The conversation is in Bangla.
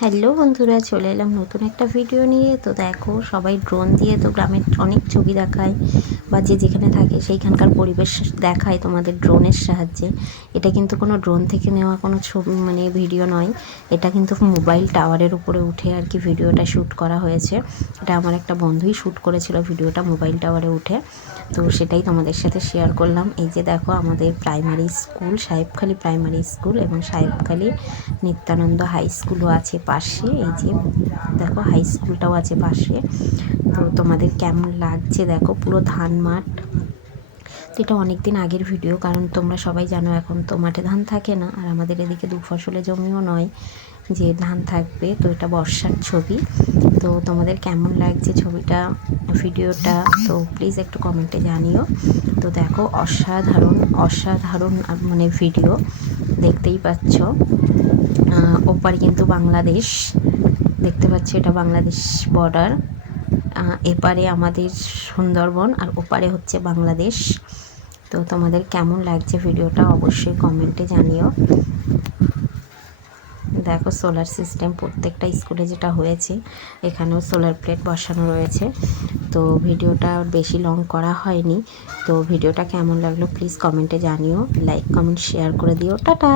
হ্যালো বন্ধুরা, চলে এলাম নতুন একটা ভিডিও নিয়ে। তো দেখো, সবাই ড্রোন দিয়ে তো গ্রামের অনেক ছবি দেখায় বা যে যেখানে থাকে সেইখানকার পরিবেশ দেখায় তোমাদের ড্রোনের সাহায্যে। এটা কিন্তু কোনো ড্রোন থেকে নেওয়া কোনো ছবি ভিডিও নয়। এটা কিন্তু মোবাইল টাওয়ারের উপরে উঠে আর কি ভিডিওটা শ্যুট করা হয়েছে। এটা আমার একটা বন্ধুই শ্যুট করেছিল ভিডিওটা মোবাইল টাওয়ারে উঠে। তো সেটাই তোমাদের সাথে শেয়ার করলাম। এই যে দেখো, আমাদের primary school Sahebkhali primary school এবং সাহেবখালী নিত্যানন্দ হাই স্কুলও আছে পাশে। এই যে দেখো, হাই স্কুলটাও আছে পাশে। তো তোমাদের কেমন লাগছে দেখো, পুরো ধান মাঠ। তো এটা অনেক দিন আগের ভিডিও, কারণ তোমরা সবাই জানো এখন তো মাঠে ধান থাকে না, আর আমাদের এদিকে দু ফসলের জমিও নয় যে ধান থাকবে। তো এটা বর্ষার ছবি। তো তোমাদের কেমন লাগছে ছবিটা, ভিডিওটা, তো প্লিজ একটু কমেন্টে জানিও। তো দেখো, অসাধারণ অসাধারণ ভিডিও দেখতেই পাচ্ছ। ওপারে কিন্তু বাংলাদেশ দেখতে পাচ্ছি, এটা বাংলাদেশ বর্ডার। এপারে আমাদের সুন্দরবন আর ওপারে হচ্ছে বাংলাদেশ। তো তোমাদের কেমন লাগছে ভিডিওটা অবশ্যই কমেন্টে জানিও। দেখো, সোলার সিস্টেম প্রত্যেকটা স্কুলে যেটা হয়েছে, এখানেও সোলার প্লেট বসানো রয়েছে। তো ভিডিওটা বেশি লং করা হয়নি। তো ভিডিওটা কেমন লাগলো প্লিজ কমেন্টে জানিও, লাইক কমেন্ট শেয়ার করে দিও। টাটা।